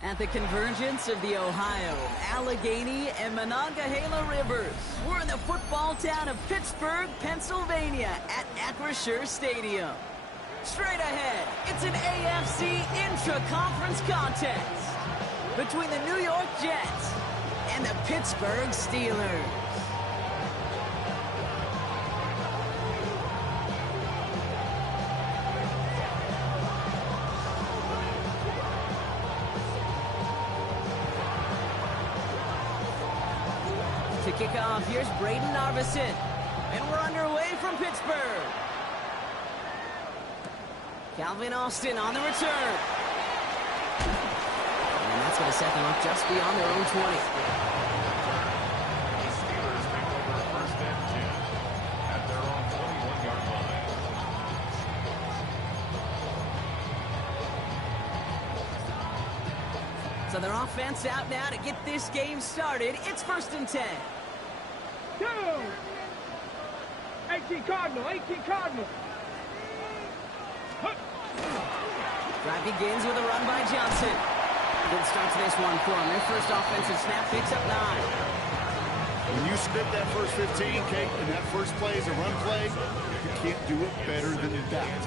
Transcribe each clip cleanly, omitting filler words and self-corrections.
At the convergence of the Ohio, Allegheny, and Monongahela rivers, we're in the football town of Pittsburgh, Pennsylvania at Acrisure Stadium. Straight ahead, it's an AFC intra-conference contest between the New York Jets and the Pittsburgh Steelers. To kick off, here's Braden Narvison, and we're underway from Pittsburgh. Calvin Austin on the return. And that's going to set them up just beyond their own 20. The Steelers take over first and 10 at their own 21-yard line. So their offense out now to get this game started. It's first and 10. 18 Cardinal, 18 Cardinal. Drive begins with a run by Johnson. Good start to this one for them. Their first offensive snap picks up 9. When you spit that first 15, Kate, and that first play is a run play, you can't do it better than that.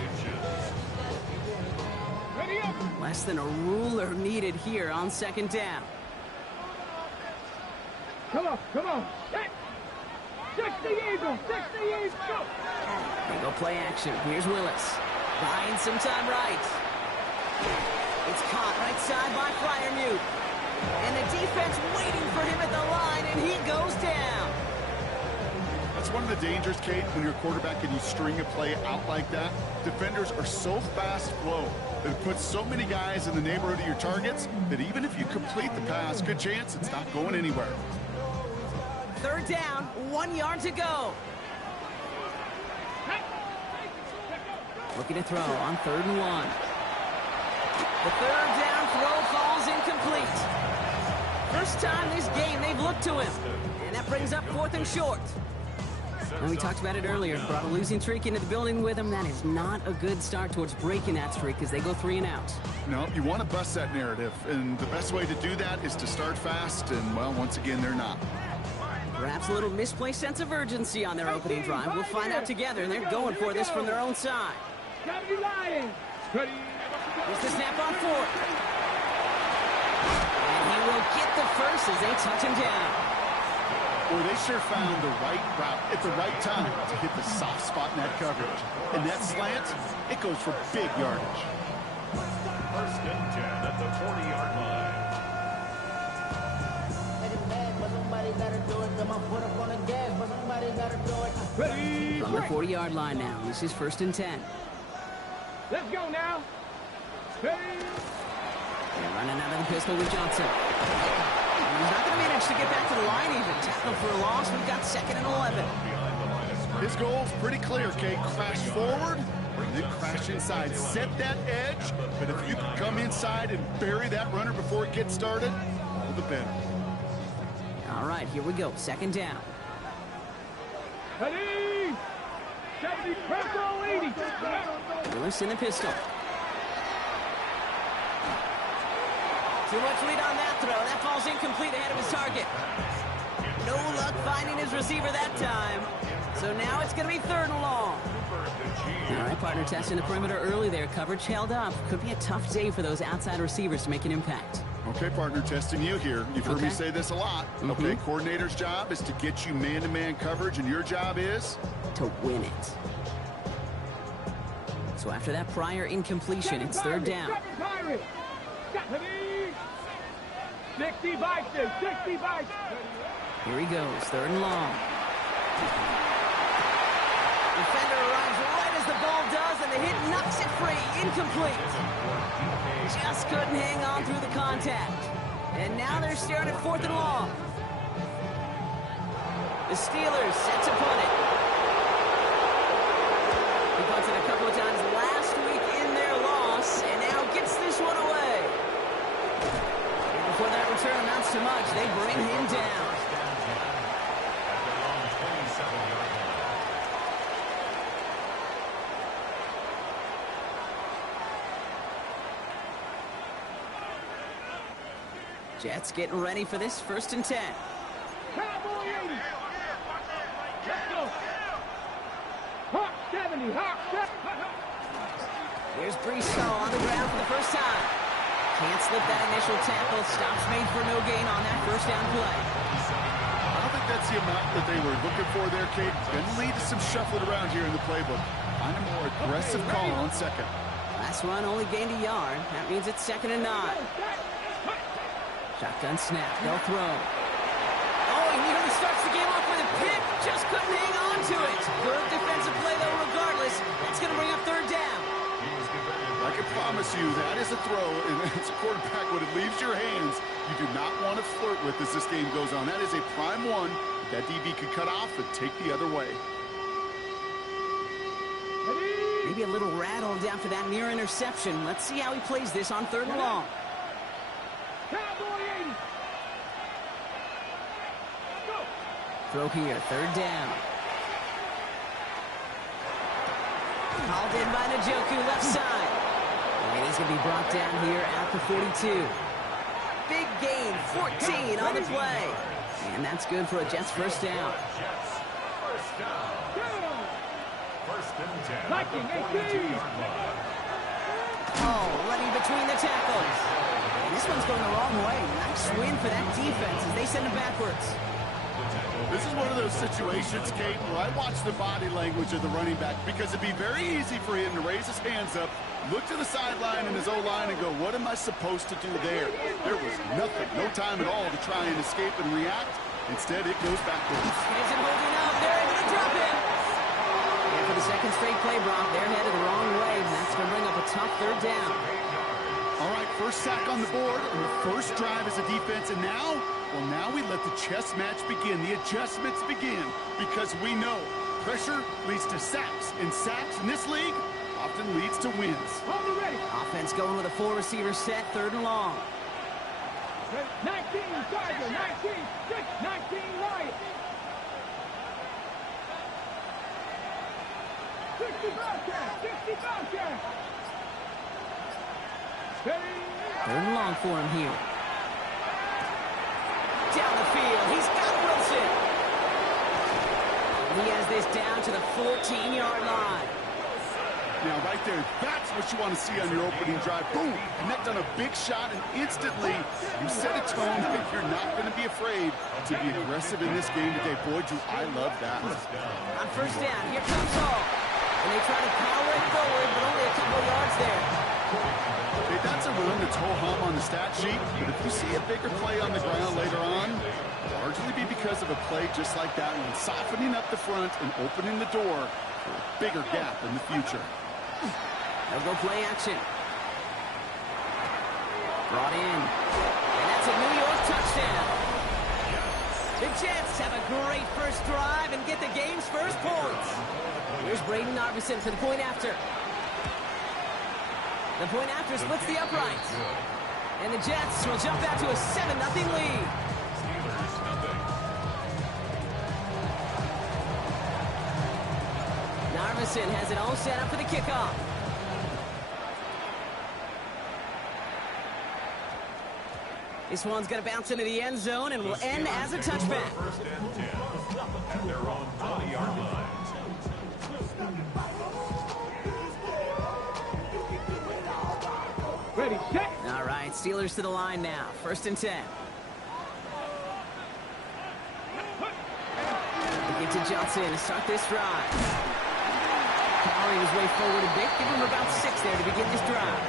Ready up. Less than a ruler needed here on second down. Come on, come on. 60 Eagles, 60 Eagles, go. They go play action. Here's Willis. Buying some time right. It's caught right side by Freiermuth. And the defense waiting for him at the line, and he goes down. That's one of the dangers, Kate, when you're a quarterback and you string a play out like that. Defenders are so fast flow that it puts so many guys in the neighborhood of your targets that even if you complete the pass, good chance it's not going anywhere. Third down, 1 yard to go. Looking to throw on 3rd and 1. The third down throw falls incomplete. First time this game they've looked to him. And that brings up 4th and short. And we talked about it earlier. Brought a losing streak into the building with him. That is not a good start towards breaking that streak as they go 3 and out. No, you want to bust that narrative. And the best way to do that is to start fast. And, well, once again, they're not. Perhaps a little misplaced sense of urgency on their opening drive. We'll find out together, and they're going for this from their own side. Here's the snap on 4th. And he will get the first as they touch him down. Well, they sure found the right route at the right time to hit the soft spot in that coverage. And that slant, it goes for big yardage. First and 10 at the 40-yard line. From the 40-yard line now, this is first and 10. Let's go now. They're running out of the pistol with Johnson. And he's not going to manage to get back to the line even. Tackle for a loss. We've got 2nd and 11. His goal is pretty clear, Kate. Crash forward, and then crash inside. Set that edge, but if you can come inside and bury that runner before it gets started, all the better. All right, here we go. 2nd down. Ready? 70, purple, 80. Willis in the pistol. Too much lead on that throw. That falls incomplete ahead of his target. No luck finding his receiver that time. So now it's going to be 3rd and long. All right, partner, testing the perimeter early there. Coverage held up. Could be a tough day for those outside receivers to make an impact. Okay, partner, testing you here. You've heard me say this a lot. Okay, coordinator's job is to get you man-to-man coverage, and your job is? To win it. So after that prior incompletion, it's 3rd down. 60 Bison, 60 Bison. Here he goes, 3rd and long. Defender arrives right as the ball does, and the hit, knocks it free, incomplete. Just couldn't hang on through the contact. And now they're staring at 4th and long. The Steelers set to punt it. He punted a couple of times last week in their loss, and now gets this one away. And before that return amounts to much, they bring him down. Jets getting ready for this 1st and 10. Cowboy 80. Let's go. Hawk 70. Hawk 70. Here's Bristow on the ground for the first time. Can't slip that initial tackle. Stops made for no gain on that 1st down play. I don't think that's the amount that they were looking for there, Kate. Going to lead to some shuffling around here in the playbook. Find a more aggressive call on 2nd. Last run only gained a yard. That means it's 2nd and 9. Shotgun snap. They'll throw. Oh, he nearly starts the game off with a pick. Just couldn't hang on to it. Good defensive play, though, regardless. That's going to bring up 3rd down. I can promise you that is a throw, and it's a quarterback when it leaves your hands. You do not want to flirt with as this game goes on. That is a prime one that DB could cut off and take the other way. Maybe a little rattled after that near interception. Let's see how he plays this on 3rd and long. Cowboy 80. Go. Throw here, 3rd down. Called in by Njoku, left side. And he's going to be brought down here at the 42. Big gain, 14 on the play. And that's good for a Jets 1st down. Jets, 1st down. 1st and 10. Viking 18. Oh, running between the tackles. And this one's going the wrong way. Nice win for that defense as they send it backwards. This is one of those situations, Kate, where I watch the body language of the running back because it'd be very easy for him to raise his hands up, look to the sideline in his O-line and go, what am I supposed to do there? There was nothing, no time at all to try and escape and react. Instead, it goes backwards. Isn't holding up. They're able to drop him. And for the 2nd straight play, Brock, they're headed the wrong way, and that's going to bring up a tough 3rd down. All right, 1st sack on the board, and the 1st drive as a defense, and now we let the chess match begin, the adjustments begin, because we know pressure leads to sacks, and sacks in this league often leads to wins. Hold it ready. Offense going with a 4-receiver set, 3rd and long. 19 Tiger, 19 6, 19 Lion. 65 cash, 65 cash. 3rd and long for him here. Down the field, he's got Wilson. He has this down to the 14-yard line. Now, right there, that's what you want to see on your opening drive. Boom! Connect on a big shot, and instantly you set a tone that you're not going to be afraid to be aggressive in this game today. Boy, do I love that. On 1st down, here comes Hall. And they try to power it forward, but only a couple yards there. Hey, that's a run that's ho-hum on the stat sheet, but if you see a bigger play on the ground later on, it'll largely be because of a play just like that one, softening up the front and opening the door for a bigger gap in the future. They'll go play action. Brought in. And that's a New York touchdown. The Jets have a great 1st drive and get the game's 1st points. Here's Braden Arvison for the point after. The point after splits the uprights. And the Jets will jump out to a 7-0 lead. Arvison has it all set up for the kickoff. This one's going to bounce into the end zone and will end as a touchback. 1st and 10 at their own 20-yard line. Ready, set. All right, Steelers to the line now. 1st and 10. They get to Johnson to start this drive. Carrying his way forward a bit. Give him about 6 there to begin this drive.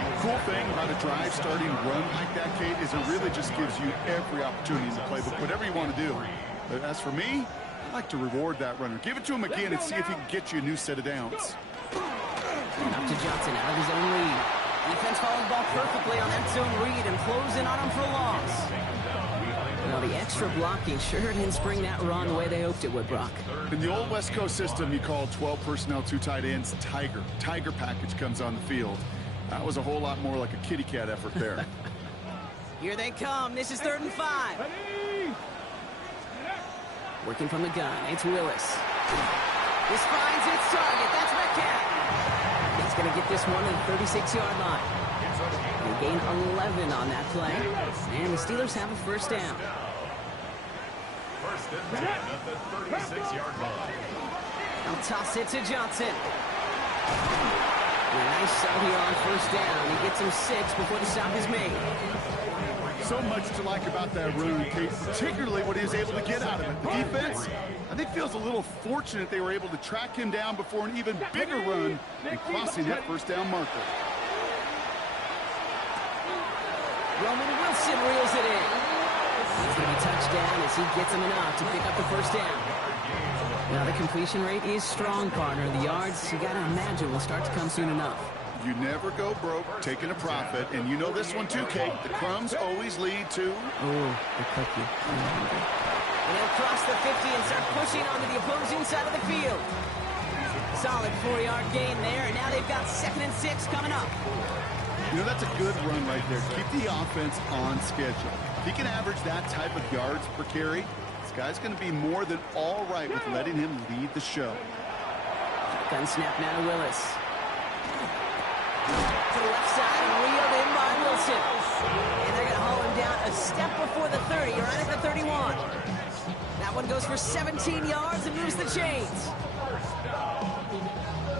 The cool thing about a drive starting run like that, Kate, is it really just gives you every opportunity in the playbook, whatever you want to do. But as for me, I like to reward that runner. Give it to him again and see if he can get you a new set of downs. And up to Johnson out of his own lead. Defense followed the ball perfectly on that zone read and closing on him for a loss. Well, the extra blocking sure didn't spring that run the way they hoped it would, Brock. In the old West Coast system, you called 12 personnel, 2 tight ends, Tiger. Tiger package comes on the field. That was a whole lot more like a kitty cat effort there. Here they come. This is 3rd and 5. Working from the gun, it's Willis. This finds its target. That's Metcalf. He's going to get this one to the 36-yard line. They gain 11 on that play. And the Steelers have a first down. First and 10 at the 36-yard line. They'll toss it to Johnson. And a nice sell here on first down. He gets him 6 before the stop is made. So much to like about that run, Kate, particularly what he was able to get out of it. The defense, I think, feels a little fortunate they were able to track him down before an even bigger run and crossing that first down marker. Roman Wilson reels it in. He's going to be touchdown as he gets him enough to pick up the first down. Now the completion rate is strong, partner. The yards, you got to imagine, will start to come soon enough. You never go broke taking a profit, and you know this one too, Kate. The crumbs always lead to... Oh, the cookie. And he'll cross the 50 and start pushing onto the opposing side of the field. Solid 4-yard gain there, and now they've got 2nd and 6 coming up. You know, that's a good run right there. Keep the offense on schedule. If he can average that type of yards per carry, this guy's going to be more than all right with letting him lead the show. Gun snap now to Willis. To the left side, reeled in by Wilson. And they're going to haul him down a step before the 30, right at the 31. That one goes for 17 yards and moves the chains.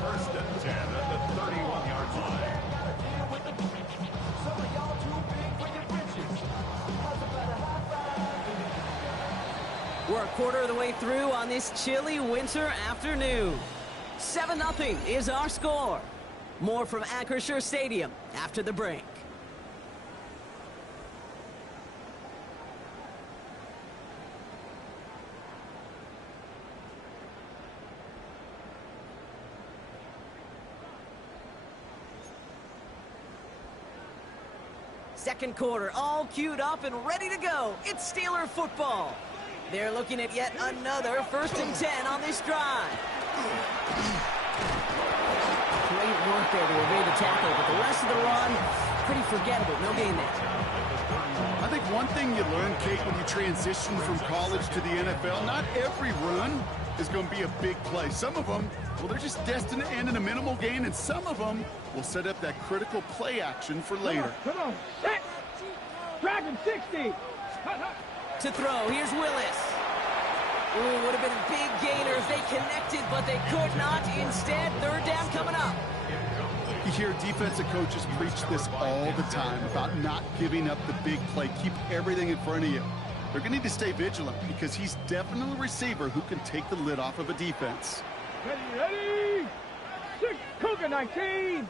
First and 10 at the 31-yard line. We're a quarter of the way through on this chilly winter afternoon. 7-0 is our score. More from Acrisure Stadium after the break. Second quarter, all queued up and ready to go. It's Steeler football. They're looking at yet another 1st and 10 on this drive. Great work there to evade the tackle, but the rest of the run, pretty forgettable. No gain there. I think one thing you learn, Kate, when you transition from college to the NFL, not every run is going to be a big play. Some of them, well, they're just destined to end in a minimal gain, and some of them will set up that critical play action for later. Come on. Set. Dragon 60. To throw, here's Willis. Ooh, would have been a big gainer if they connected, but they could not. Instead, 3rd down coming up. You hear defensive coaches preach this all the time about not giving up the big play. Keep everything in front of you. They're going to need to stay vigilant because he's definitely a receiver who can take the lid off of a defense. Ready. 6, Cougar 19.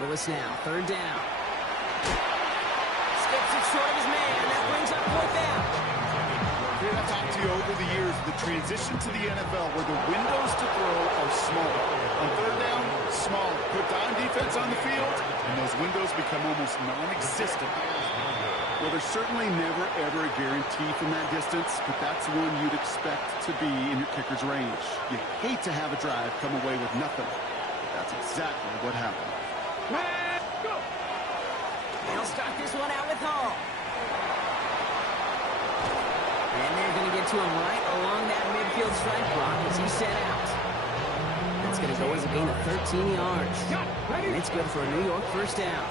Willis now, 3rd down. Skips it short of his man. That brings up 4th down. I've talked to you over the years, the transition to the NFL where the windows to throw are smaller. On 3rd down, smaller. Put down defense on the field, and those windows become almost non-existent. Well, there's certainly never, ever a guarantee from that distance, but that's one you'd expect to be in your kicker's range. You hate to have a drive come away with nothing, but that's exactly what happened. Go. They'll start this one out with Hall. And they're going to get to him right along that midfield strike block as he set out. That's going to go as a gain of 13 yards. And it's good for a New York first down.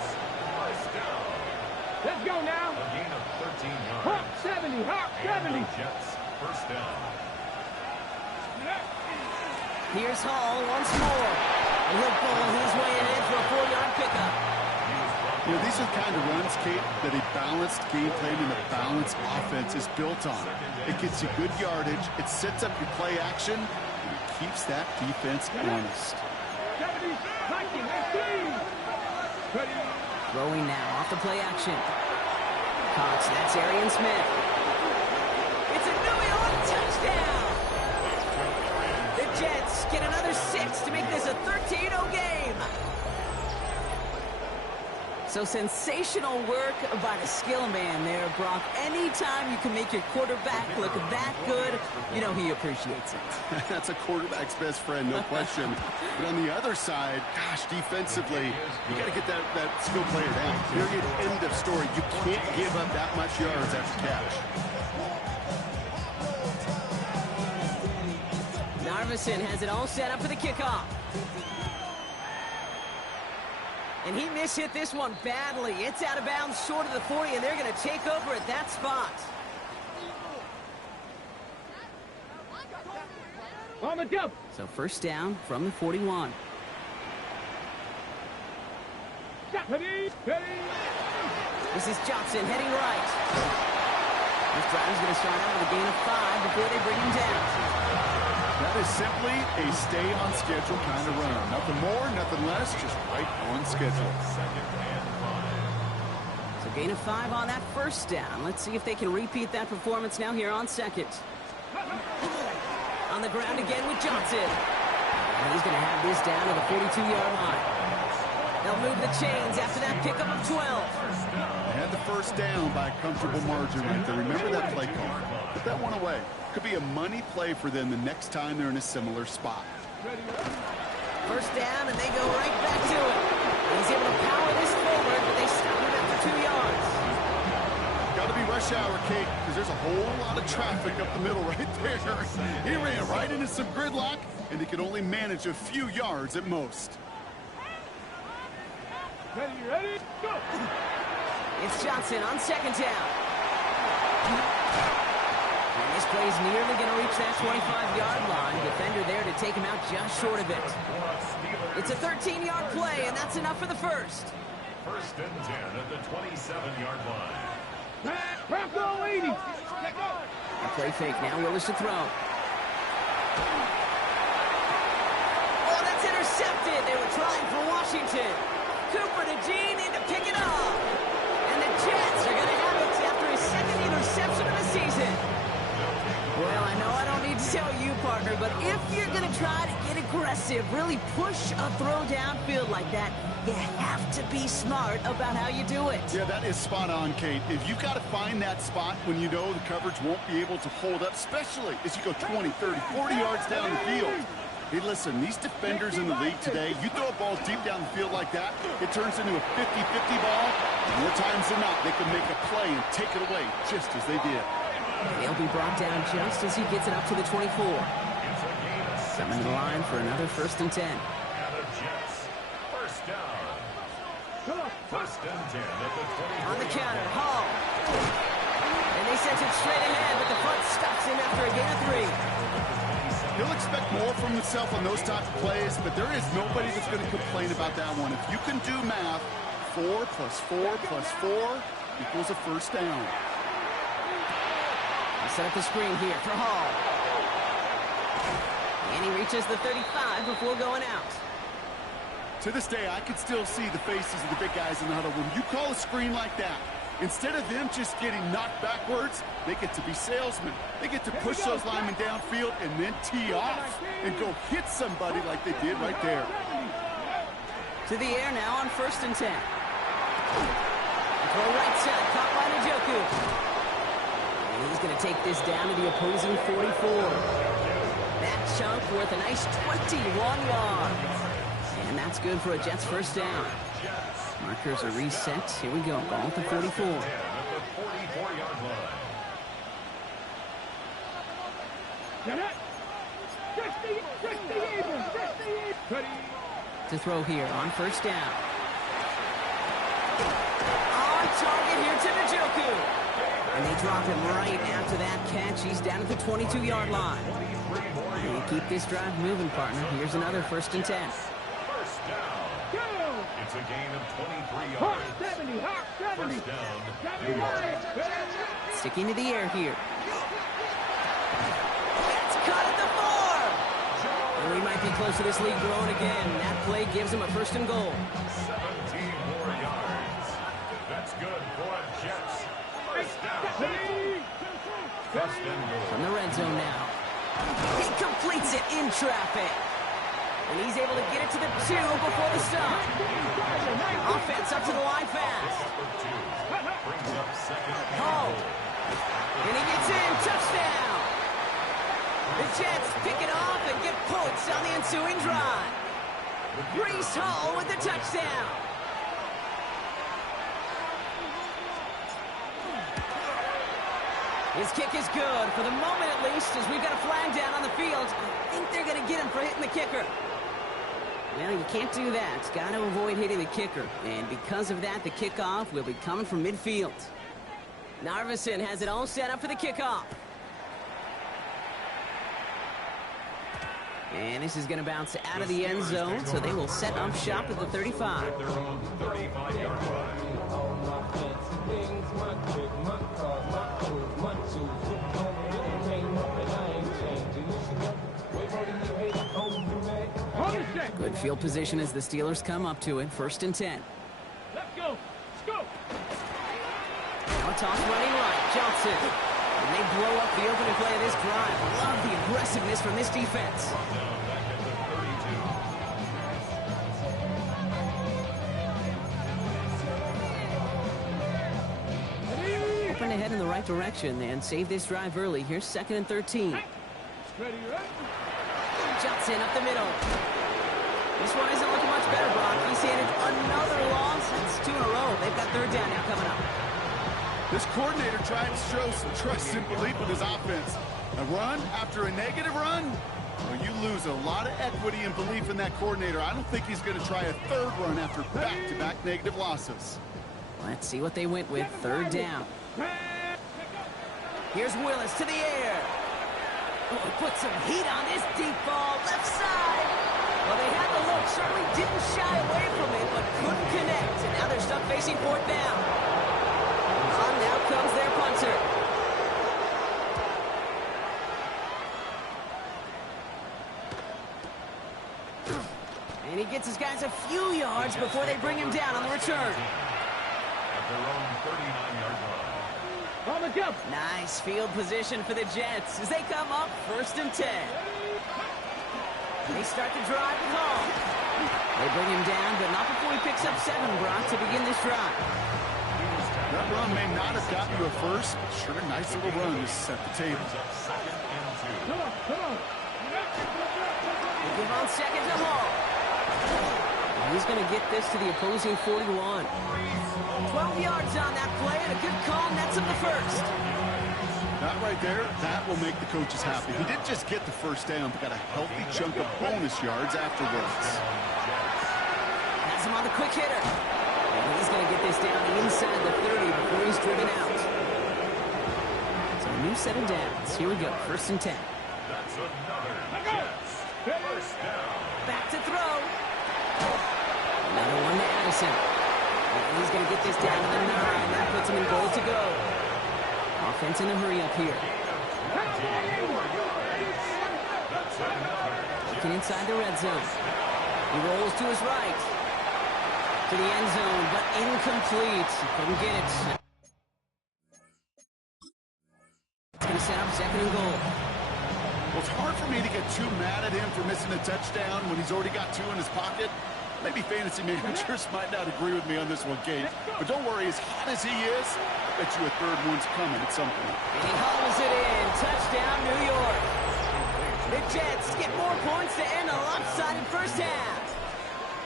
Let's go now. A gain of 13 yards. Hawk 70. Hawk 70. Jets first down. Here's Hall once more. And he'll pull his way ahead for a 4-yard pickup. You know, these are the kind of runs, Kate, that a balanced game plan and a balanced offense is built on. It gets you good yardage, it sets up your play action, and it keeps that defense honest. 70. Viking 18. Ready. Throwing now off the play action. Cox, that's Arian Smith. It's a New York touchdown. The Jets So sensational work by the skill man there, Brock. Anytime you can make your quarterback look that good, you know he appreciates it. That's a quarterback's best friend, no question. But on the other side, gosh, defensively, you got to get that skill player down. Period, end of story. You can't give up that much yards after catch. Narveson has it all set up for the kickoff. And he mishit this one badly. It's out of bounds short of the 40, and they're going to take over at that spot. On the jump. So first down from the 41. This is Johnson heading right. This drive is going to start out with a gain of 5 before they bring him down. That is simply a stay-on-schedule kind of run. Nothing more, nothing less, just right on schedule. So gain of 5 on that first down. Let's see if they can repeat that performance now here on second. On the ground again with Johnson. And he's going to have this down to the 42-yard line. They'll move the chains after that pickup of 12. They had the first down by a comfortable margin right there. Remember that play call. Put that one away. Could be a money play for them the next time they're in a similar spot. First down, and they go right back to it. He's able to power this forward, but they stop him after 2 yards. Got to be rush hour, Kate, because there's a whole lot of traffic up the middle right there. He ran right into some gridlock, and he could only manage a few yards at most. Ready, go! It's Johnson on second down. And this play's nearly going to reach that 25-yard line. Defender there to take him out just short of it. It's a 13-yard play, and that's enough for the first. First and 10 at the 27-yard line. Prep ball 80. A play fake now. Willis to throw. Oh, that's intercepted. They were trying for Washington. Cooper to Gene in to pick it up. And the Jets are going to have it after his second interception of the season. Well, I know I don't need to tell you, partner, but if you're going to try to get aggressive, really push a throw downfield like that, you have to be smart about how you do it. Yeah, that is spot on, Kate. If you've got to find that spot when you know the coverage won't be able to hold up, especially as you go 20, 30, 40 yards down the field. Hey, listen, these defenders in the league today, you throw a ball deep down the field like that, it turns into a 50-50 ball. More times than not, they can make a play and take it away just as they did. They'll be brought down just as he gets it up to the 24. Coming to the line for another first and 10. And the Jets, first down. First and 10 at the 20. On the counter, Hall. And they sent it straight ahead, but the front stops him after a gain of 3. He'll expect more from himself on those type of plays, but there is nobody that's going to complain about that one. If you can do math, 4 plus 4 plus 4 equals a first down. Set up the screen here for Hall. And he reaches the 35 before going out. To this day, I can still see the faces of the big guys in the huddle. When you call a screen like that, instead of them just getting knocked backwards, they get to be salesmen. They get to push those linemen downfield and then tee off and go hit somebody like they did right there. To the air now on first and 10. Throw right side, caught by Njoku. He's going to take this down to the opposing 44. That chunk worth a nice 21 yards. And that's good for a Jets first down. Markers are reset. Here we go. Ball at the 44. At the 44-yard line. To throw here on first down. On target here to Njoku. And they drop him right after that catch. He's down at the 22-yard line. And you keep this drive moving, partner. Here's another first and 10. First down. It's a gain of 23 yards. First down, New York. Sticking to the air here. It's caught at the 4. And we might be close to this league growing again. That play gives him a first and goal. 17 more yards. That's good for a Jets. First down. First and goal. From the red zone now. He completes it in traffic. And he's able to get it to the 2 before the stop. Offense up to the line fast. Hall. And he gets in. Touchdown. The Jets pick it off and get points on the ensuing drive. Breece Hall with the touchdown. His kick is good, for the moment at least, as we've got a flag down on the field. I think they're going to get him for hitting the kicker. Well, you can't do that. Got to avoid hitting the kicker. And because of that, the kickoff will be coming from midfield. Narveson has it all set up for the kickoff. And this is going to bounce out of the end zone, so they will set up shop at the 35. At their own 35-yard line. Good field position as the Steelers come up to it. 1st and 10. Let's go. Let's go. Now a toss running right. Johnson. And they blow up the opening play of this drive. Love the aggressiveness from this defense. Hoping to head in the right direction and save this drive early. Here's 2nd and 13. Ready, ready. Johnson up the middle. This one isn't looking much better, Brock. He's handed another loss. That's 2 in a row. They've got 3rd down now coming up. This coordinator trying to show some trust and belief with his offense. A run after a negative run? Well, you lose a lot of equity and belief in that coordinator. I don't think he's going to try a 3rd run after back-to-back negative losses. Let's see what they went with. 3rd down. Here's Willis to the air. Oh, he put some heat on this deep ball. Left side. Well, they had the look. Certainly didn't shy away from it, but couldn't connect. And now they're stuck facing 4th down. On now comes their punter. And he gets his guys a few yards before they bring him down on the return. At their own 39-yard line. On the jump. Nice field position for the Jets as they come up 1st and 10. They start to drive with Hall. They bring him down, but not before he picks up 7, Brock, to begin this drive. That run may not have gotten you a first, but sure, a nice little run to set the table. Come on, come on. They give on 2nd to Hall. He's going to get this to the opposing 41. 12 yards on that play, and a good call nets him the 1st. That right there, that will make the coaches happy. He didn't just get the 1st down, but got a healthy chunk of bonus yards afterwards. Has him on the quick hitter. And he's going to get this down inside the 30 before he's driven out. So a new set of downs. Here we go, 1st and 10. That's another Jets 1st down. Back to throw. Another one to Addison. And he's going to get this down to the 9. That puts him in goal to go. Offense in a hurry up here. Looking inside the red zone. He rolls to his right. To the end zone, but incomplete. Couldn't get it. It's going to set up 2nd and goal. Well, it's hard for me to get too mad at him for missing a touchdown when he's already got 2 in his pocket. Maybe fantasy managers might not agree with me on this one, Kate. But don't worry, as hot as he is, I bet you a 3rd one's coming at some point. And he hauls it in. Touchdown, New York. The Jets get more points to end a lopsided 1st half.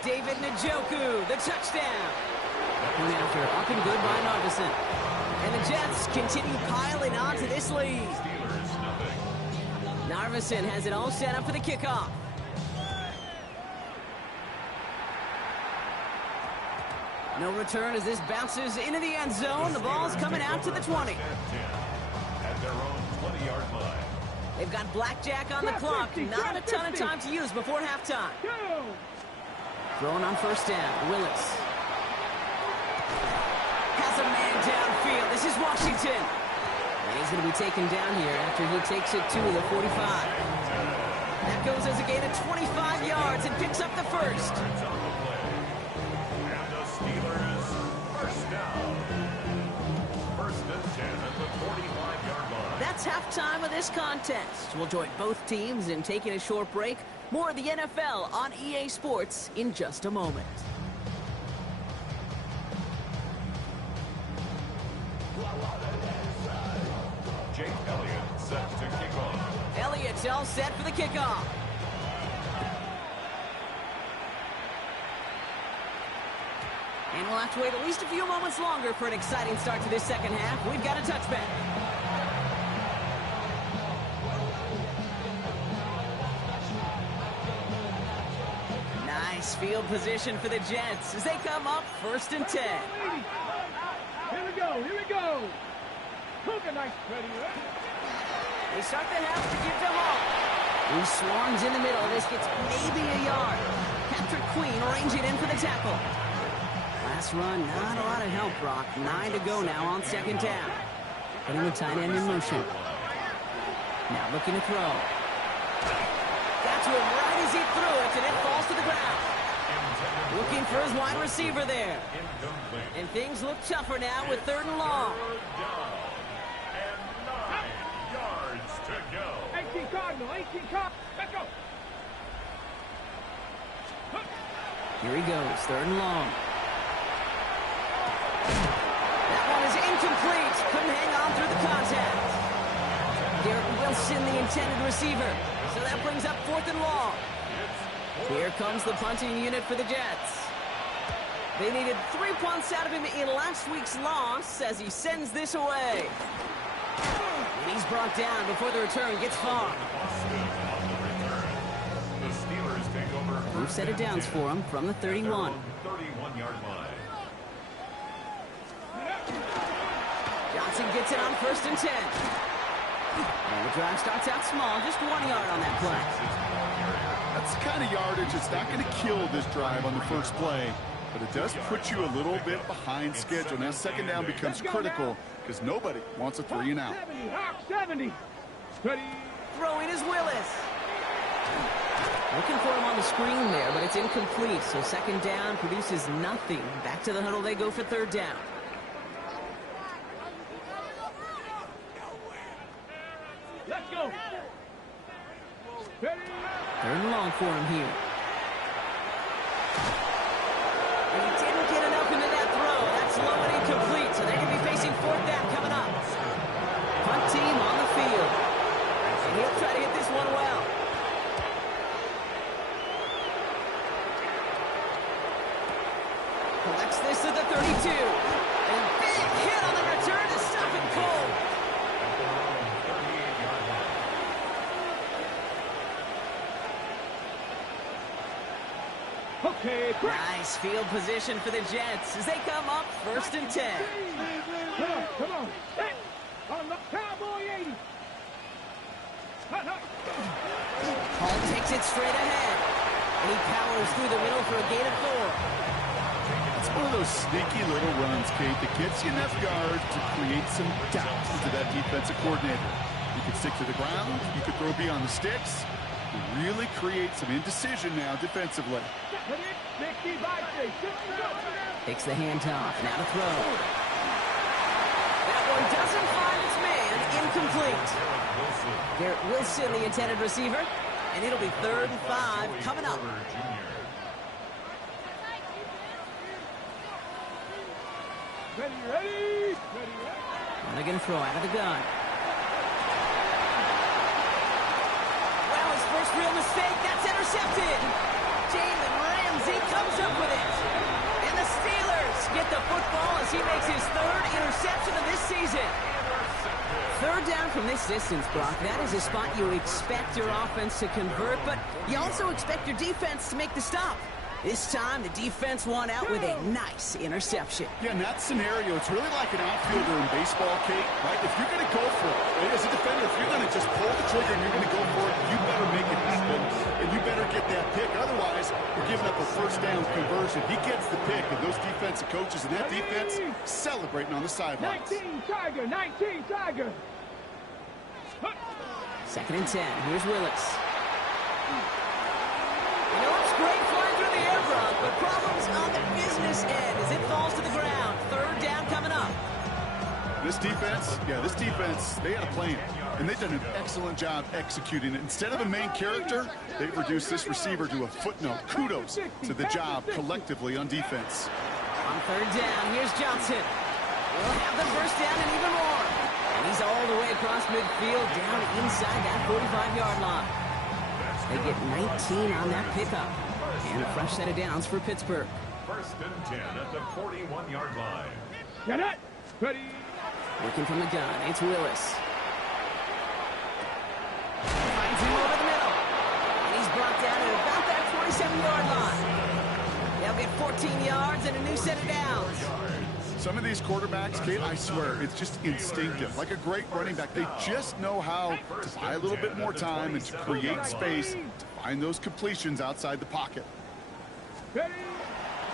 David Njoku, the touchdown. Point after up and good by Narveson. And the Jets continue piling on to this lead. Narveson has it all set up for the kickoff. No return as this bounces into the end zone. The ball's coming out to the 20. At their own 20-yard line. They've got blackjack on the clock. Not a ton of time to use before halftime. Throwing on 1st down. Willis has a man downfield. This is Washington. And he's going to be taken down here after he takes it to the 45. That goes as a gain of 25 yards and picks up the 1st. Steelers 1st down. 1st and 10 at the 45-yard line. That's halftime of this contest. We'll join both teams in taking a short break. More of the NFL on EA Sports in just a moment. Jake Elliott set to kick off. Elliott's all set for the kickoff. And we'll have to wait at least a few moments longer for an exciting start to this second half. We've got a touchback. Nice field position for the Jets as they come up 1st and 10. Here we go, here we go. Cook a nice ready. They start the half to give to Hall. He swarms in the middle. This gets maybe a yard. Patrick Queen arranging in for the tackle. Last run, not a lot of help, Brock. 9 to go now on 2nd down. Putting the tight end in motion. Now looking to throw. Got to him right as he threw it, and it falls to the ground. Looking for his wide receiver there. And things look tougher now with 3rd and long. 9 yards to go. 18 Cardinal, 18 Cardinal. Let's go. Here he goes, 3rd and long. That one is incomplete. Couldn't hang on through the contact. Garrett Wilson, the intended receiver. So that brings up 4th and long. Here comes the punting unit for the Jets. They needed 3 punts out of him in last week's loss as he sends this away. And he's brought down before the return gets far. The Steelers take over. We've set it downs for him from the 31. 31-yard line. Johnson gets it on 1st and 10. And the drive starts out small, just 1 yard on that play. That's the kind of yardage that's not going to kill this drive on the first play, but it does put you a little bit behind schedule. Now 2nd down becomes critical because nobody wants a 3 and out. 70, Hawk 70. Ready. Throwing is Willis. Looking for him on the screen there, but it's incomplete. So 2nd down produces nothing. Back to the huddle they go for 3rd down. Let's go. Ready. 3rd and long for him here. And he didn't get enough into that throw. That's low and incomplete, so they're going to be facing 4th down coming up. Punt team on the field. And he'll try to hit this one well. Collects this at the 32. And big hit on the return to stop it cold. Okay, Nice field position for the Jets as they come up 1st and 10. Come on. Hey, on the Cowboy 80. Hall takes it straight ahead. And he powers through the middle for a gain of 4. It's one of those sneaky little runs, Kate, that gets you enough yards to create some doubt into that defensive coordinator. You can stick to the ground. You can throw beyond the sticks. You really create some indecision now defensively. Takes the handoff. Now to throw. That one doesn't find its man. Incomplete. Garrett Wilson, the intended receiver. And it'll be 3rd and 5 coming up. Ready. And they're going to throw out of the gun. Well, his first real mistake. That's intercepted. Jalen Ramsey comes up with it. And the Steelers get the football as he makes his 3rd interception of this season. 3rd down from this distance, Brock. That is a spot you expect your offense to convert, but you also expect your defense to make the stop. This time, the defense won out with a nice interception. Yeah, in that scenario, it's really like an outfielder in baseball, Kate, right? If you're going to go for it, as a defender, if you're going to just pull the trigger and you're going to go for it, you better make it happen, and you better get that pick. Otherwise, you're giving up a 1st down conversion. He gets the pick, and those defensive coaches and that defense celebrating on the sidelines. 19 Tiger. 2nd and 10. Here's Willis. You know, it's great flying through the air, Brock, but problems on the business end as it falls to the ground. 3rd down coming up. This defense, they had a plan, and they've done an excellent job executing it. Instead of a main character, they've reduced this receiver to a footnote. Kudos to the job collectively on defense. On third down, here's Johnson. We'll have the first down and even more. And he's all the way across midfield, down inside that 45-yard line. They get 19 on that pickup. And a fresh set of downs for Pittsburgh. First and 10 at the 41-yard line. Get it. Ready. Working from the gun, it's Willis. Finds him over the middle. And he's brought down at about that 27-yard line. They'll get 14 yards and a new set of downs. Some of these quarterbacks, Kate, I swear, it's just instinctive. Like a great running back, they just know how to buy a little bit more time and to create space to find those completions outside the pocket.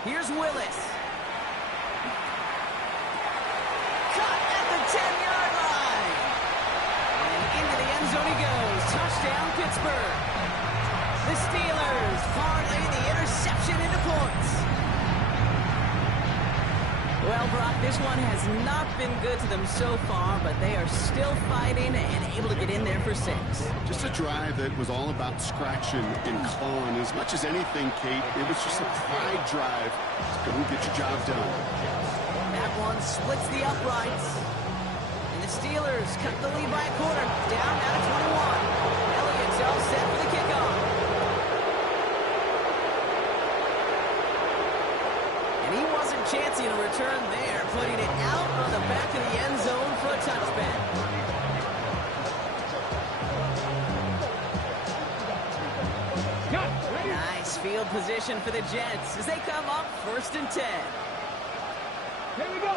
Here's Willis. Caught at the 10-yard line. And into the end zone he goes. Touchdown, Pittsburgh. The Steelers parlay the interception into points. Well, Brock, this one has not been good to them so far, but they are still fighting and able to get in there for 6. Just a drive that was all about scratching and clawing. As much as anything, Kate, it was just a pride drive to go and get your job done. That one splits the uprights. And the Steelers cut the lead by a quarter. Down out of 21. Elliott's all set for the kickoff. And he wasn't chancing a return there, putting it out on the back of the end zone for a touchback. Nice field position for the Jets as they come up first and 10. Here we go.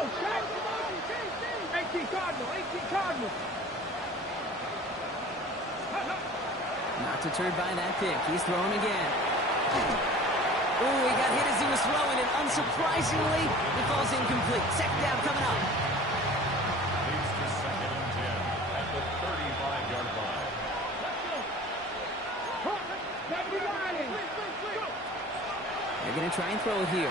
18 Cardinal. 18 Cardinal. Not deterred by that pick. He's throwing again. Ooh, he got hit as he was throwing, and unsurprisingly, he falls incomplete. Second down coming up. Leads to second and 10 at the 35-yard line. They're going to try and throw it here.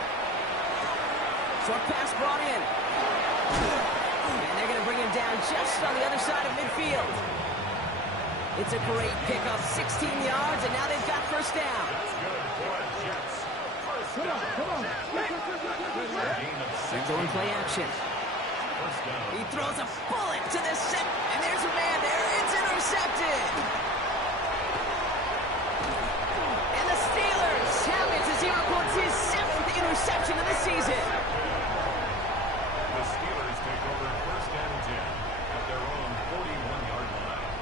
Short pass brought in. And they're going to bring him down just on the other side of midfield. It's a great pickup, 16 yards, and now they've got first down. Come on. They're going play action. He throws a bullet to the set, and there's a man there. It's intercepted. And the Steelers have it as he reports his 7th interception of the season. The Steelers take over first and 10 at their own 41-yard line.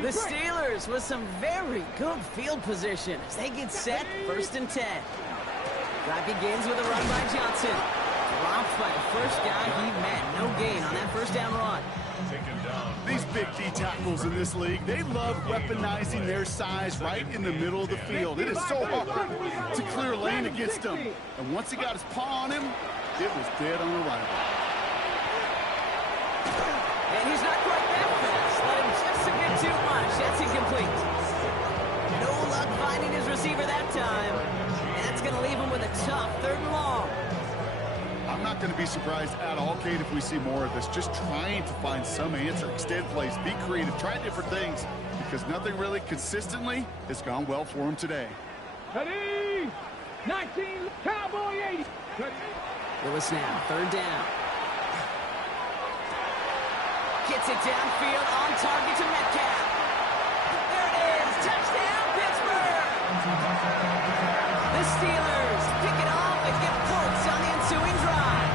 The Steelers with some very good field position as they get set, first and 10. Drive begins with a run by Johnson. Dropped by the first guy he met. No gain on that first down run. These big D tackles in this league, they love weaponizing their size right in the middle of the field. It is so hard to clear lane against them. And once he got his paw on him, it was dead on arrival. And he's not quite that fast. Let him just a bit too much. That's incomplete. No luck finding his receiver that time. And that's going to leave him with a tough 3rd and long. I'm not going to be surprised at all, Kate, if we see more of this. Just trying to find some answer, extend plays, be creative, try different things, because nothing really consistently has gone well for him today. Ready. 19 Cowboy 80. Willis now, 3rd down. Gets it downfield, on target to Metcalf. There it is, touchdown, Pittsburgh! The Steelers pick it off and get points on the ensuing drive.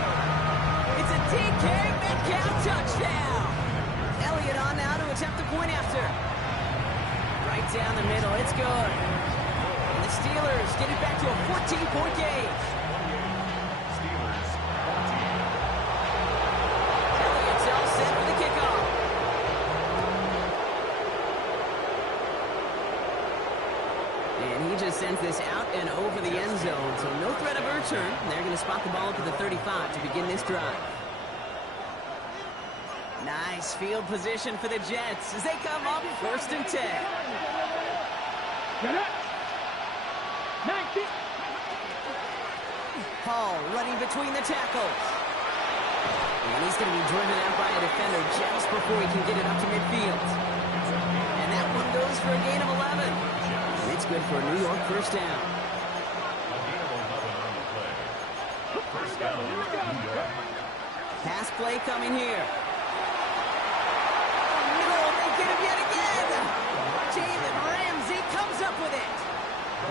It's a DK Metcalf touchdown. Elliott on now to attempt the point after. Right down the middle, it's good. And the Steelers get it back to a 14-point game. Elliott's all set for the kickoff. And he just sends this out and over the end zone, so no threat of a return. They're going to spot the ball up to the 35 to begin this drive. Nice field position for the Jets as they come up first and 10. Get it. 19. Hall running between the tackles. And he's going to be driven out by a defender just before he can get it up to midfield. And that one goes for a gain of 11. And it's good for a New York first down. First down, New York. Pass play coming here. No, they get him yet again. Jalen Ramsey comes up with it.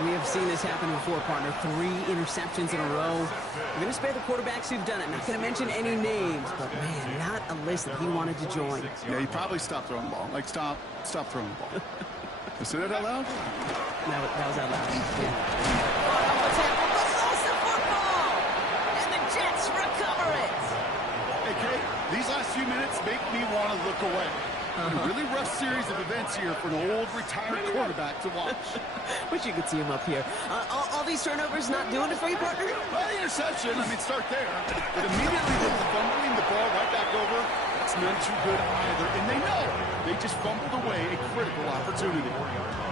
We have seen this happen before, partner. 3 interceptions in a row. We're going to spare the quarterbacks who've done it. Not going to mention any names, but man, not a list that he wanted to join. Yeah, he probably stopped throwing the ball. Like, stop throwing the ball. You say that out loud? That was out loud. Yeah. Oh, tackle, but lost the football! And the Jets recover it! Hey, Kate, these last few minutes make me want to look away. A really rough series of events here for an old retired quarterback to watch. Wish you could see him up here. All these turnovers not doing it for you, partner? Well, the interception, I mean, start there. But immediately with the fumbling the ball right back over, that's none too good either. And they know they just fumbled away a critical opportunity.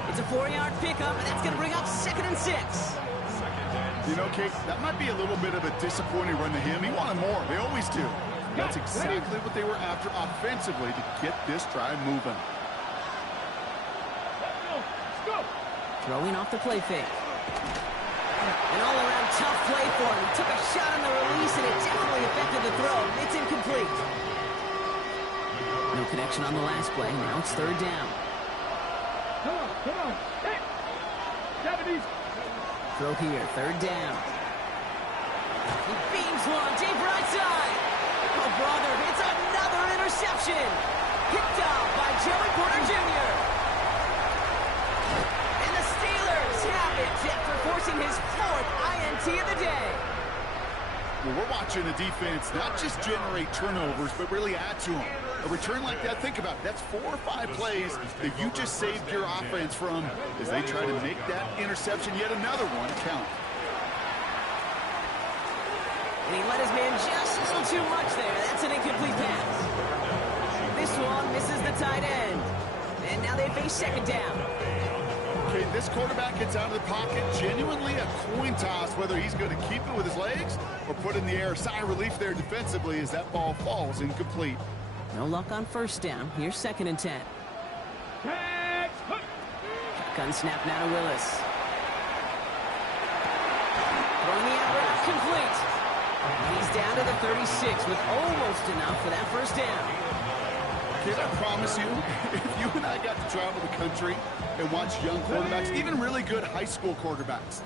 It's a 4-yard pickup, and that's going to bring up 2nd and 6. You know, Kate, that might be a little bit of a disappointing run to him. He wanted more. They always do. That's exactly what they were after offensively to get this drive moving. Throwing off the play fake. An all-around tough play for him. He took a shot on the release, and it definitely affected the throw. It's incomplete. No connection on the last play. Now it's 3rd down. Come on. Hey. 70s. Throw here, 3rd down. He beams one, deep right side. Oh, brother, it's another interception. Picked off by Joey Porter Jr. And the Steelers have it after forcing his 4th INT of the day. Well, we're watching a defense not just generate turnovers, but really add to them. A return like that, think about it. That's 4 or 5 plays that you just saved your offense from as they try to make that interception, yet another one, count. And he let his man just a little too much there. That's an incomplete pass. This one misses the tight end. And now they face 2nd down. Okay, this quarterback gets out of the pocket, genuinely a coin toss, whether he's going to keep it with his legs or put it in the air. Sigh of relief there defensively as that ball falls incomplete. No luck on 1st down. Here's 2nd and 10. Shotgun snap now to Willis. Throwing the out route complete. He's down to the 36 with almost enough for that 1st down. Kid, I promise you, if you and I got to travel the country and watch young quarterbacks, even really good high school quarterbacks,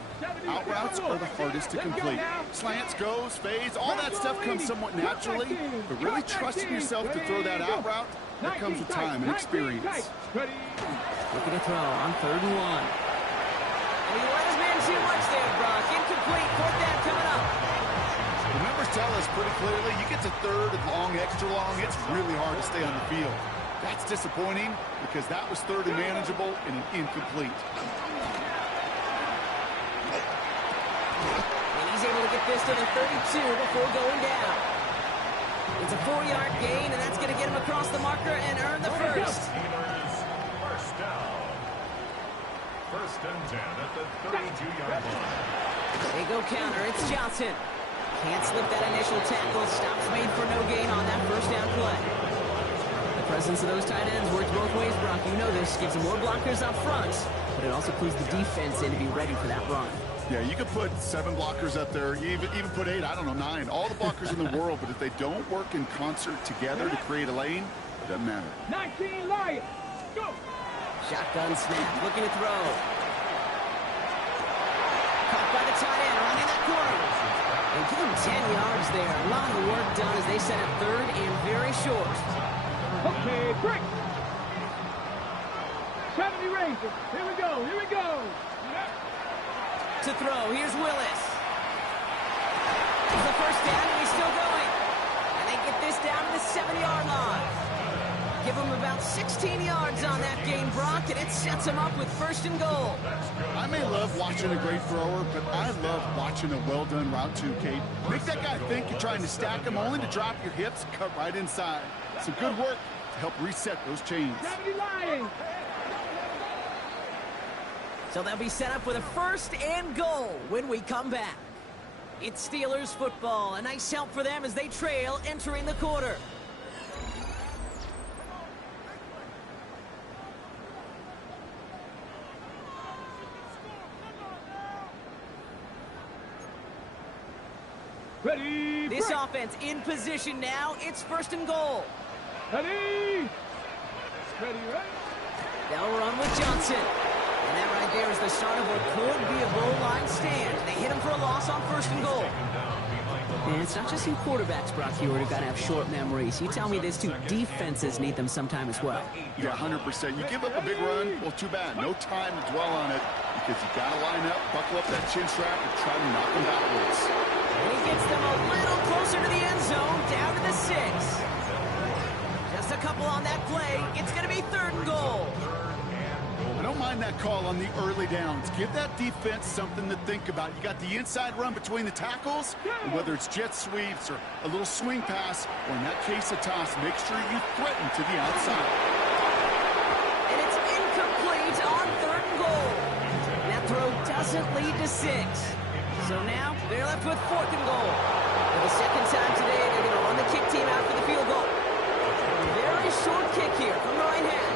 out routes are the hardest to complete. Slants, goes, fades, all that stuff comes somewhat naturally, but really trusting yourself to throw that out route, that comes with time and experience. Looking to throw on 3rd and 1. And he let his man too much there, Brock. Incomplete. 4th down coming up. The numbers tell us pretty clearly, you get to 3rd and long, extra long, it's really hard to stay on the field. That's disappointing because that was 3rd and manageable and an incomplete. And he's able to get this to the 32 before going down. It's a 4-yard gain, and that's going to get him across the marker and earn the 1st. First down. 1st and 10 at the 32-yard line. They go counter. It's Johnson. Can't slip that initial tackle. Stops made for no gain on that 1st down play. The presence of those tight ends works both ways, Brock. You know this. Gives them more blockers up front, but it also clues the defense in to be ready for that run. Yeah, you could put 7 blockers up there, even put 8, I don't know, 9. All the blockers in the world, but if they don't work in concert together to create a lane, it doesn't matter. 19 Lions. Go. Shotgun snap. Looking to throw. Caught by the tight end. Running that corner. And give him 10 yards there. A lot of work done as they set up 3rd and very short. Okay, break. 70 Rangers. Here we go. Here we go. To throw. Here's Willis. It's the 1st down, and he's still going. And they get this down to the 7-yard line. Give him about 16 yards on that gain, Brock, and it sets him up with 1st and goal. I may love watching a great thrower, but I love watching a well-done route too, Kate. Make that guy think you're trying to stack him, only to drop your hips and cut right inside. Some good work to help reset those chains. 70 Lions. So they'll be set up with a 1st and goal when we come back. It's Steelers football. A nice help for them as they trail entering the quarter. Ready. This offense in position now. It's 1st and goal. Ready. Ready, right? They'll run with Johnson. And that right there is the start of what could be a goal line stand. They hit him for a loss on 1st and goal. And it's not just in quarterbacks, Brock Hewitt, who got to have short memories. You tell me these two defenses need them sometime as well. Yeah, 100%. You give up a big run, well, too bad. No time to dwell on it because you got to line up, buckle up that chin strap, and try to knock them backwards. And he gets them a little closer to the end zone, down to the 6. Just a couple on that play. It's going to be 3rd and goal. I don't mind that call on the early downs. Give that defense something to think about. You got the inside run between the tackles, and whether it's jet sweeps or a little swing pass, or in that case a toss, make sure you threaten to the outside. And it's incomplete on 3rd and goal. That throw doesn't lead to 6. So now they're left with 4th and goal. For the second time today, they're going to run the kick team out for the field goal. Very short kick here from the right hash.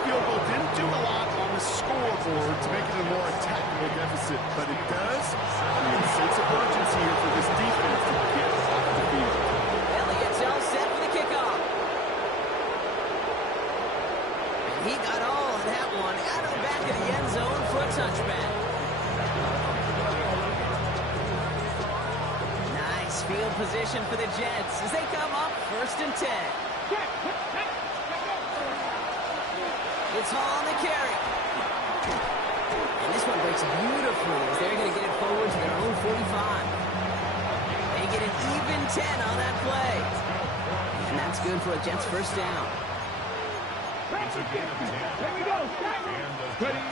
Field goal didn't do a lot on the scoreboard to make it a more attackable deficit, but it does create a sense of urgency here for this defense to get off the field. Elliott's all set for the kickoff. And he got all of that one out of the back of the end zone for a touchback. Nice field position for the Jets as they come up 1st and 10. It's Hall on the carry. And this one breaks beautifully as they're going to get it forward to their own 45. They get an even 10 on that play. And that's good for a Jets 1st down. Here we go. Ready.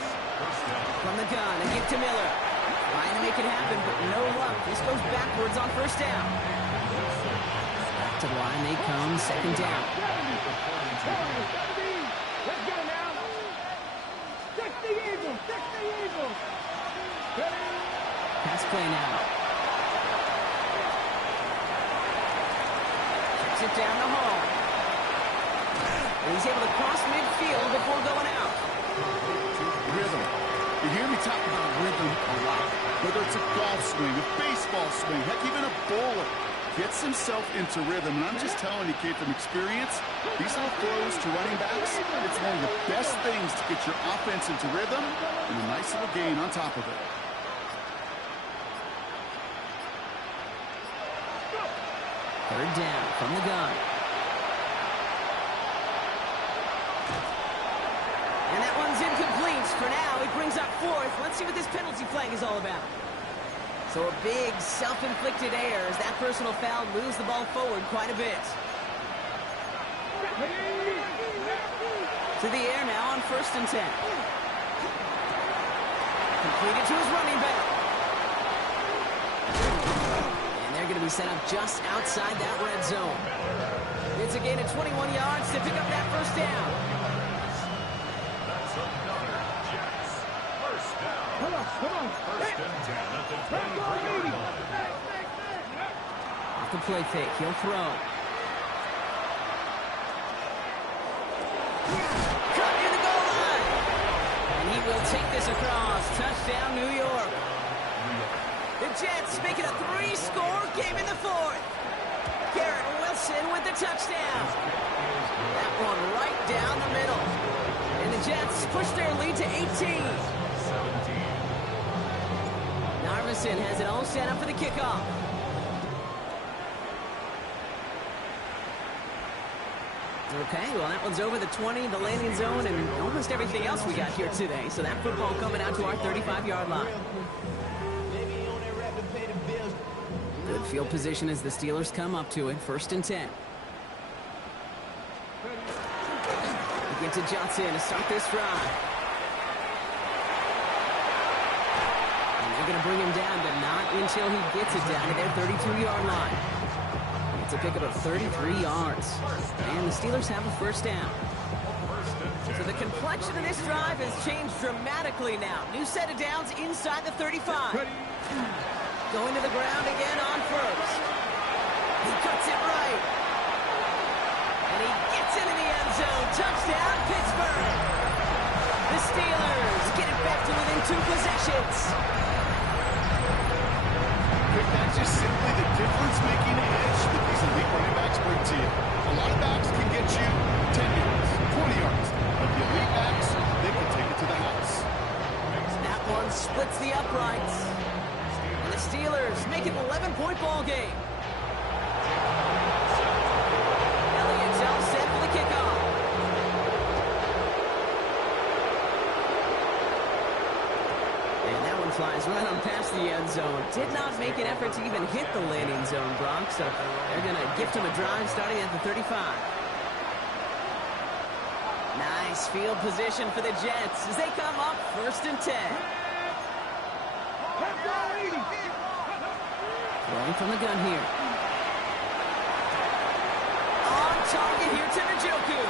From the gun, a give to Miller. Trying to make it happen, but no luck. This goes backwards on 1st down. Back to the line they come, 2nd down. Let's go now. 60 Eagles. 60 Eagles. Ready. Pass play now. Checks it down to Hall. And he's able to cross midfield before going out. Rhythm. You hear me talk about rhythm a lot. Whether it's a golf swing, a baseball swing, heck, even a bowler gets himself into rhythm. And I'm just telling you, kid, from experience, these little throws to running backs, it's one of the best things to get your offense into rhythm and a nice little gain on top of it. Third down from the gun. And that one's incomplete. For now, he brings up 4th. Let's see what this penalty flag is all about. So a big self-inflicted error as that personal foul moves the ball forward quite a bit. To the air now on 1st and 10. Completed to his running back. And they're going to be set up just outside that red zone. It's a gain of 21 yards to pick up that 1st down. That's another Jets. 1st down. Come on. 1st and 10 at the 23-yard line. Off the play fake, he'll throw. Cut near the goal line. And he will take this across. Touchdown, New York. The Jets make it a 3-score game in the 4th. Garrett Wilson with the touchdown. That one right down the middle. And the Jets push their lead to 18. Narvison has it all set up for the kickoff. Okay, well, that one's over the 20, the landing zone, and almost everything else we got here today. So that football coming out to our 35-yard line. Good field position as the Steelers come up to it. 1st and 10. We get to Johnson to start this drive. And they're going to bring him down, but not until he gets it down to their 32-yard line. It's a pickup of 33 yards. And the Steelers have a 1st down. So the complexion of this drive has changed dramatically now. New set of downs inside the 35. Going to the ground again on first. He cuts it right. And he gets into the end zone. Touchdown, Pittsburgh. The Steelers get it back to within 2 possessions. That's just simply the difference-making edge that these elite running backs bring to you. A lot of backs can get you 10 yards, 20 yards, but the elite backs, they can take it to the house. That one splits the uprights. And the Steelers make it an 11-point ball game. Elliott's all set for the kickoff. And that one flies right on past the end zone. Did not make an effort to even hit the landing zone, Bronx. So they're going to gift him a drive starting at the 35. Nice field position for the Jets as they come up 1st and 10. Throwing from the gun here. On target here to Njoku.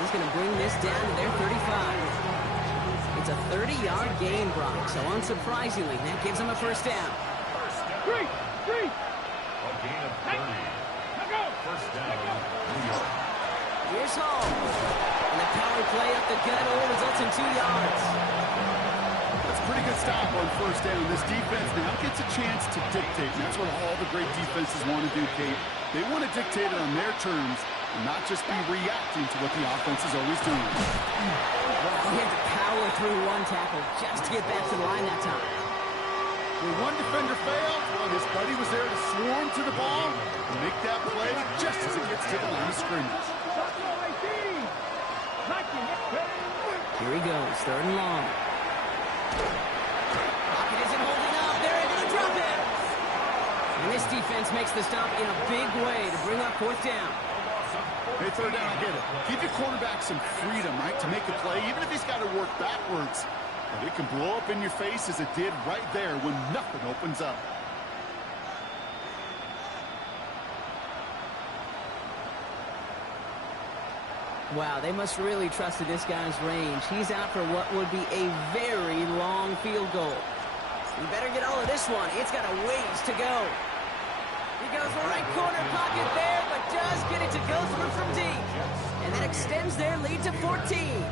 He's going to bring this down to their 35. It's a 30-yard gain, Brock, so unsurprisingly, that gives him a first down. A gain of 30. First down, New York. Here's Hall. And the power play up the gut only results in 2 yards. That's a pretty good stop on first down. This defense now gets a chance to dictate, and that's what all the great defenses want to do, Kate. They want to dictate it on their terms and not just be reacting to what the offense is always doing. Well, he had to power through one tackle just to get back to the line that time. When one defender failed, well, his buddy was there to swarm to the ball and make that play just as it gets to the line of scrimmage. Here he goes, 3rd and long. Pocket isn't holding up. They're able to drop it. And this defense makes the stop in a big way to bring up 4th down. Hey, 3rd down, I get it. Give your quarterback some freedom, right, to make a play, even if he's got to work backwards. But it can blow up in your face as it did right there when nothing opens up. Wow, they must really trusted this guy's range. He's out for what would be a very long field goal. You better get all of this one. It's got a ways to go. He goes the right corner pocket there, but does get it to go through from deep. And that extends their lead to 14.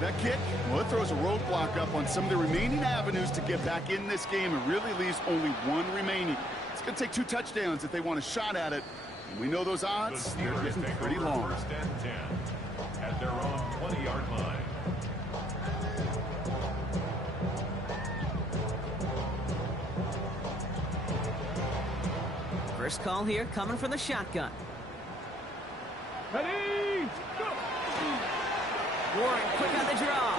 That kick, well, it throws a roadblock up on some of the remaining avenues to get back in this game and really leaves only one remaining. It's going to take 2 touchdowns if they want a shot at it. And we know those odds, they're getting pretty long. 1st and 10 at their own 20-yard line. First call here coming from the shotgun. Ready, go! Warren quick on the draw.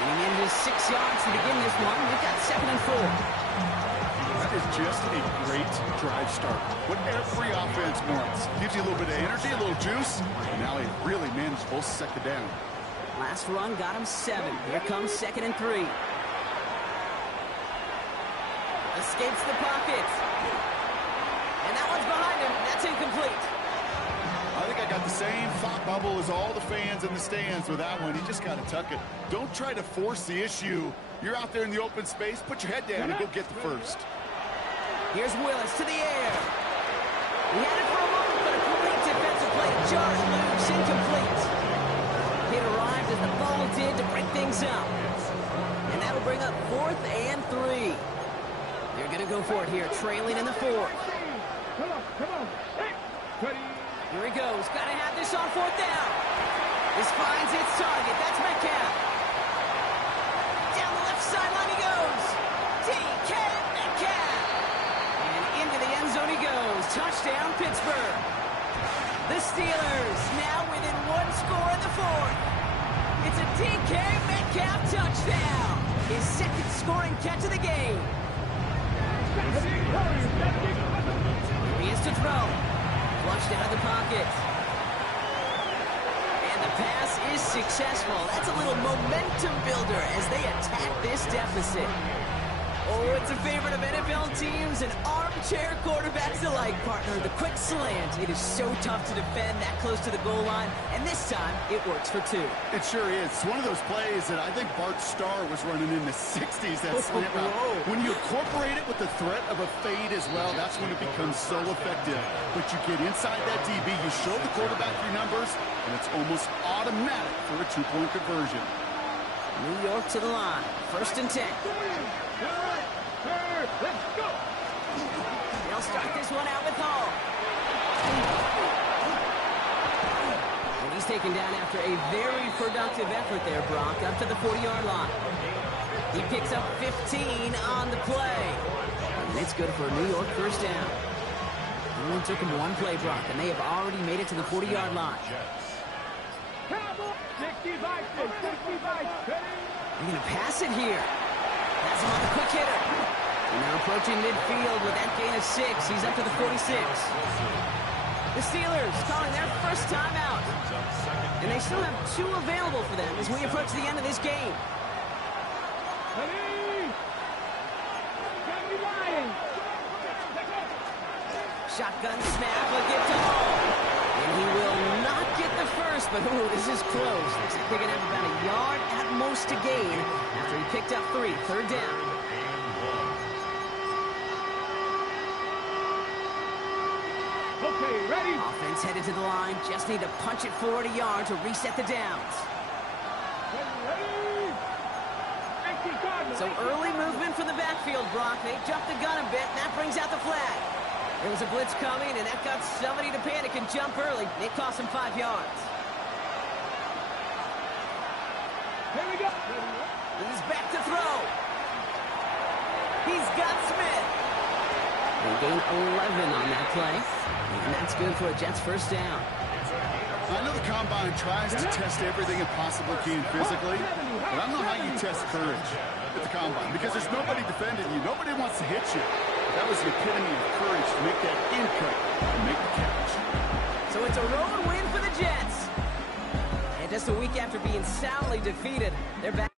Getting in just 6 yards to begin this one. We've got 2nd and 4. That is just a great drive start. What every offense wants. Gives you a little bit of energy, a little juice, and now he really managed both 2nd down. Last run got him 7. Here comes 2nd and 3. Escapes the pocket. And that one's behind him. That's incomplete. I think I got the same thought bubble as all the fans in the stands with that one. You just got to tuck it. Don't try to force the issue. You're out there in the open space. Put your head down and go get the first. Here's Willis to the air. He had it for a moment, but a great defensive play to jar it loose, incomplete. It arrived as the ball did to break things up. And that'll bring up 4th and 3. They're going to go for it here, trailing in the 4th. Come on. Hey, ready. Here he goes. Got to have this on 4th down. This finds its target. That's Metcalf. Down the left sideline he goes. DK Metcalf. And into the end zone he goes. Touchdown, Pittsburgh. The Steelers now within 1 score in the 4th. It's a DK Metcalf touchdown. His 2nd scoring catch of the game. He is to throw. Flushed out of the pocket. And the pass is successful. That's a little momentum builder as they attack this deficit. Oh, it's a favorite of NFL teams and armchair quarterbacks alike, partner. The quick slant. It is so tough to defend that close to the goal line, and this time it works for 2. It sure is. It's one of those plays that I think Bart Starr was running in the 60s, that slant route. When you incorporate it with the threat of a fade as well, that's when it becomes so effective. But you get inside that DB, you show the quarterback your numbers, and it's almost automatic for a 2-point conversion. New York to the line. 1st and 10. Let's go. They'll start this one out with Hall. And he's taken down after a very productive effort there, Brock, up to the 40-yard line. He picks up 15 on the play. And it's good for a New York 1st down. It only took him 1 play, Brock, and they have already made it to the 40-yard line. 65, 65. They're going to pass it here. Has him on the quick hitter. And they're approaching midfield with that gain of 6. He's up to the 46. The Steelers calling their first timeout. And they still have 2 available for them as we approach the end of this game. Shotgun snap, a give to Hall. And he will not get the first, but ooh, this is close. Looks like they're going to have about a yard at most to gain after he picked up 3. 3rd down. Okay, ready? Offense headed to the line. Just need to punch it forward a yard to reset the downs. So early movement from the backfield, Brock. They jumped the gun a bit, and that brings out the flag. There was a blitz coming, and that got somebody to panic and jump early. It cost him 5 yards. Here we go. He's back to throw. He's got Smith. They gain 11 on that play. And that's good for a Jets 1st down. I know the Combine tries to test everything it possibly can physically, but I don't know how you test courage at the Combine because there's nobody defending you. Nobody wants to hit you. That was the epitome of courage to make that in cut and make the catch. So it's a road win for the Jets. And just a week after being soundly defeated, they're back.